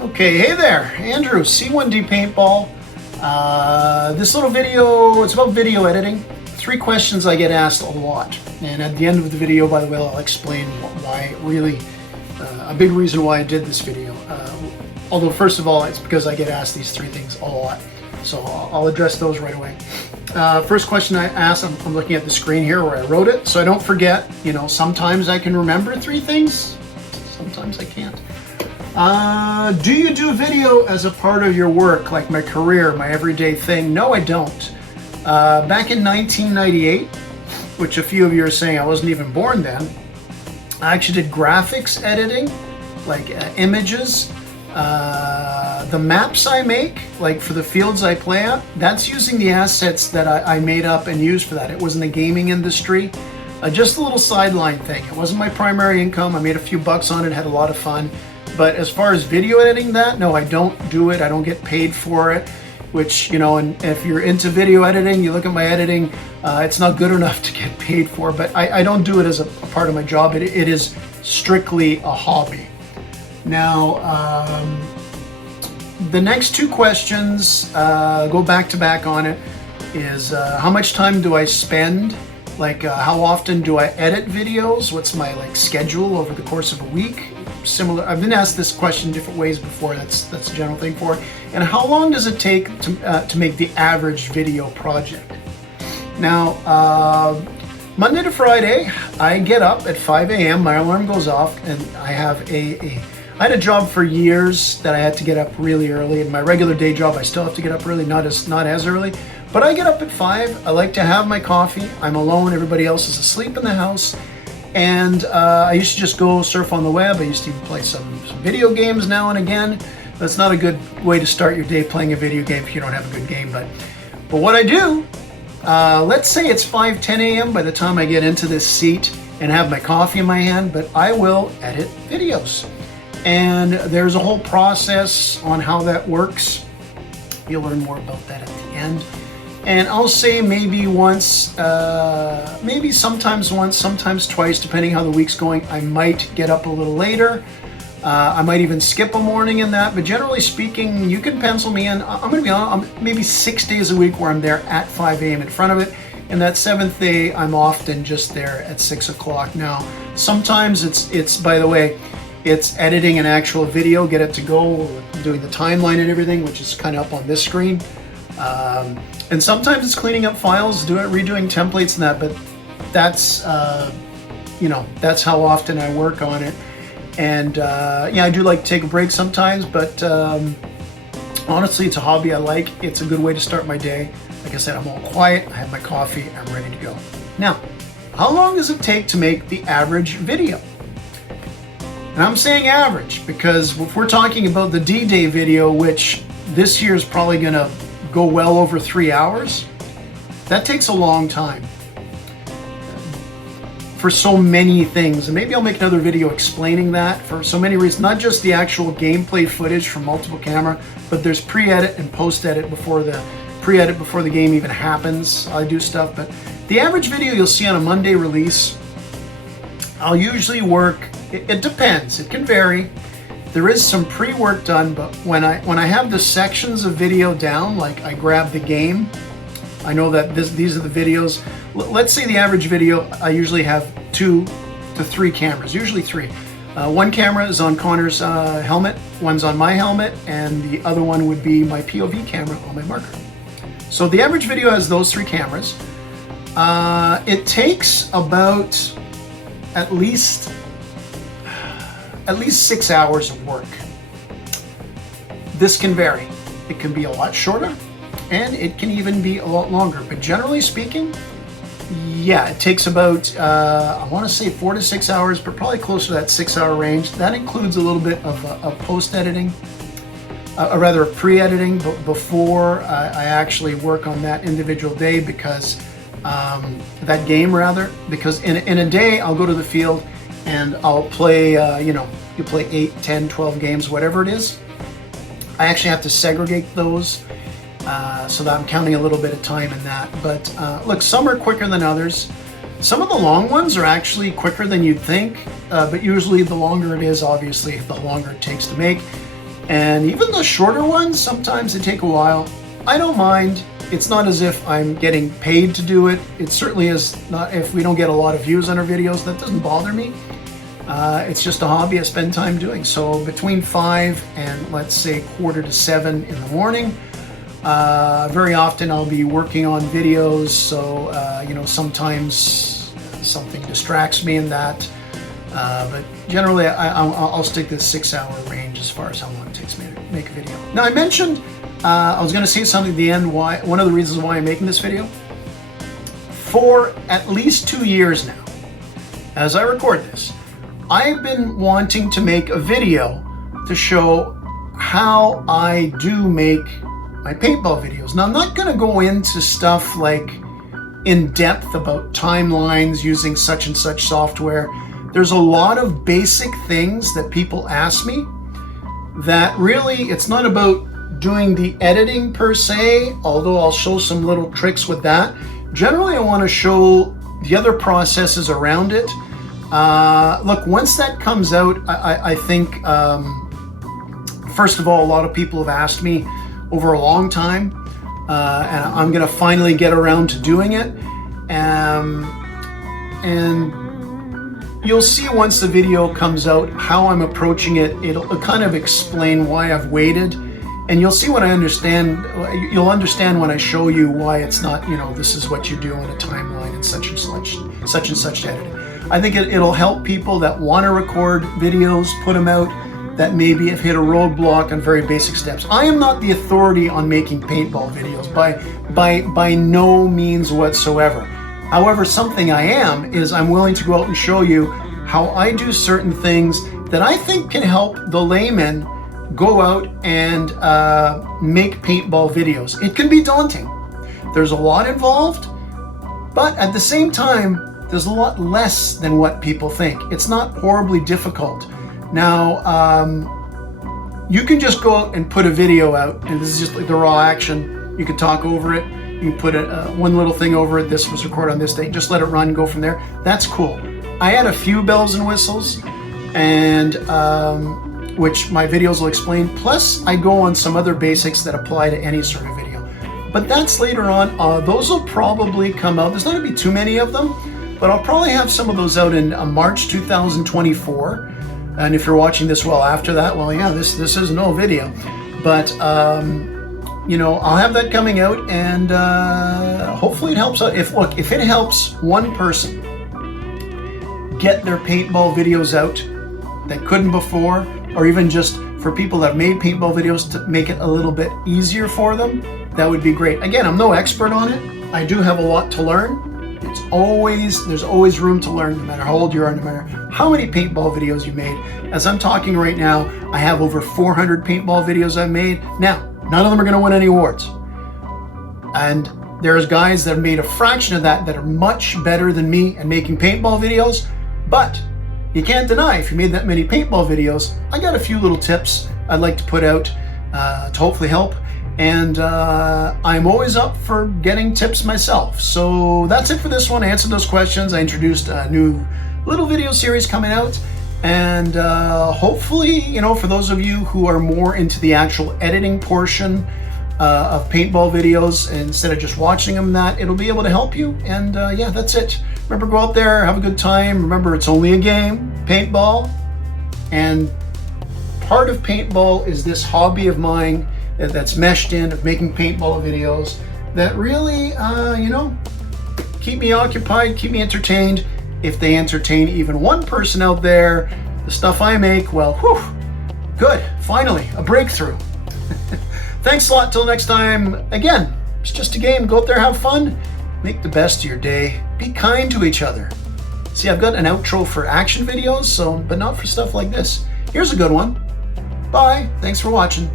Okay, hey there, Andrew, C1D Paintball. This little video, it's about video editing. 3 questions I get asked a lot. And at the end of the video, by the way, I'll explain why, really, a big reason why I did this video. Although, first of all, it's because I get asked these 3 things a lot. So I'll address those right away. First question I asked, I'm looking at the screen here where I wrote it, so I don't forget. You know, sometimes I can remember 3 things, sometimes I can't. Do you do video as a part of your work, like my career, my everyday thing? No, I don't. Back in 1998, which a few of you are saying I wasn't even born then, I actually did graphics editing, like images. The maps I make, like for the fields I play at, that's using the assets that I made up and used for that. It was in the gaming industry. Just a little sideline thing. It wasn't my primary income. I made a few bucks on it, had a lot of fun. But as far as video editing that, no, I don't do it. I don't get paid for it, which, you know, and if you're into video editing, you look at my editing, it's not good enough to get paid for, but I don't do it as a part of my job. It is strictly a hobby. Now, the next 2 questions, go back to back on it, is how much time do I spend? Like, how often do I edit videos? What's my schedule over the course of a week? Similar, I've been asked this question different ways before. That's a general thing for it. And how long does it take to make the average video project? Now, Monday to Friday, I get up at 5 a.m. My alarm goes off, and I have I had a job for years that I had to get up really early. In my regular day job, I still have to get up early, not as early. But I get up at 5. I like to have my coffee. I'm alone. Everybody else is asleep in the house. And I used to just go surf on the web. I used to even play some video games now and again. That's not a good way to start your day, playing a video game, if you don't have a good game. But what I do, let's say it's 5:10 a.m. by the time I get into this seat and have my coffee in my hand, but I will edit videos. And there's a whole process on how that works. You'll learn more about that at the end. And I'll say maybe once, maybe sometimes once, sometimes twice, depending how the week's going. I might get up a little later. I might even skip a morning in that. But generally speaking, you can pencil me in. I'm going to be on maybe 6 days a week where I'm there at 5 a.m. in front of it. And that 7th day, I'm often just there at 6 o'clock. Now, sometimes it's by the way, it's editing an actual video, get it to go, doing the timeline and everything, which is kind of up on this screen. And sometimes it's cleaning up files, redoing templates and that, but that's, you know, that's how often I work on it. And yeah, I do like to take a break sometimes, but honestly, it's a hobby I like. It's a good way to start my day. Like I said, I'm all quiet, I have my coffee, I'm ready to go. Now, how long does it take to make the average video? And I'm saying average because if we're talking about the D-Day video, which this year is probably going to go well over 3 hours, that takes a long time for so many things. And maybe I'll make another video explaining that for so many reasons, not just the actual gameplay footage from multiple camera, but there's pre-edit and post-edit before the game even happens. I do stuff, but the average video you'll see on a Monday release, I'll usually work, it depends, it can vary. There is some pre-work done, but when I have the sections of video down, like I grab the game, I know that these are the videos. Let's say the average video, I usually have 2 to 3 cameras, usually 3. One camera is on Connor's helmet, one's on my helmet, and the other one would be my POV camera on my marker. So the average video has those 3 cameras. It takes about at least 6 hours of work. This can vary. It can be a lot shorter, and it can even be a lot longer. But generally speaking, yeah, it takes about, I want to say 4 to 6 hours, but probably closer to that 6-hour range. That includes a little bit of post-editing, rather pre-editing, before I actually work on that individual day, because that game rather, because in a day I'll go to the field and I'll play, you know, you play 8, 10, 12 games, whatever it is. I actually have to segregate those so that I'm counting a little bit of time in that. But look, some are quicker than others. Some of the long ones are actually quicker than you'd think, but usually the longer it is, obviously, the longer it takes to make. And even the shorter ones, sometimes they take a while. I don't mind. It's not as if I'm getting paid to do it. It certainly is not. If we don't get a lot of views on our videos, that doesn't bother me. It's just a hobby I spend time doing. So between 5 and let's say 6:45 in the morning, very often I'll be working on videos. So, sometimes something distracts me in that. But generally I'll stick to the 6-hour range as far as how long it takes me to make a video. Now I mentioned, I was going to say something at the end, one of the reasons why I'm making this video. For at least 2 years now, as I record this, I've been wanting to make a video to show how I do make my paintball videos. Now I'm not going to go into stuff like in depth about timelines using such and such software. There's a lot of basic things that people ask me that really, it's not about doing the editing per se, although I'll show some little tricks with that. Generally, I want to show the other processes around it. Look, once that comes out, I think, first of all, a lot of people have asked me over a long time, and I'm going to finally get around to doing it. And you'll see once the video comes out how I'm approaching it. It'll kind of explain why I've waited, and you'll see when I understand. You'll understand when I show you why it's not, this is what you do on a timeline and such and such editing. I think it'll help people that want to record videos, put them out, that maybe have hit a roadblock on very basic steps. I am not the authority on making paintball videos by no means whatsoever. However, something I am is I'm willing to go out and show you how I do certain things that I think can help the layman go out and make paintball videos. It can be daunting. There's a lot involved, but at the same time, there's a lot less than what people think. It's not horribly difficult. Now, you can just go out and put a video out, and this is just like the raw action. You can talk over it. You put one little thing over it. This was recorded on this date. Just let it run, go from there. That's cool. I add a few bells and whistles, and which my videos will explain. Plus, I go on some other basics that apply to any sort of video. But that's later on. Those will probably come out. There's not going to be too many of them, but I'll probably have some of those out in March 2024. And if you're watching this well after that, well, yeah, this is no video. But I'll have that coming out, and hopefully it helps out. If it helps one person get their paintball videos out that couldn't before, or even just for people that have made paintball videos to make it a little bit easier for them, that would be great. Again, I'm no expert on it. I do have a lot to learn. There's always room to learn, no matter how old you are, no matter how many paintball videos you made. As I'm talking right now, I have over 400 paintball videos I've made. Now, none of them are going to win any awards. And there's guys that have made a fraction of that are much better than me at making paintball videos. But you can't deny, if you made that many paintball videos, I got a few little tips I'd like to put out to hopefully help. And I'm always up for getting tips myself. So that's it for this one. I answered those questions. I introduced a new little video series coming out. And hopefully, for those of you who are more into the actual editing portion of paintball videos, instead of just watching them, that it'll be able to help you. And yeah, that's it. Remember, go out there, have a good time. Remember, it's only a game, paintball. And part of paintball is this hobby of mine that's meshed in of making paintball videos that really, keep me occupied, keep me entertained. If they entertain even one person out there, the stuff I make, well, whew, good, finally, a breakthrough. Thanks a lot, till next time. Again, it's just a game, go out there, have fun, make the best of your day, be kind to each other. See, I've got an outro for action videos, but not for stuff like this. Here's a good one. Bye, thanks for watching.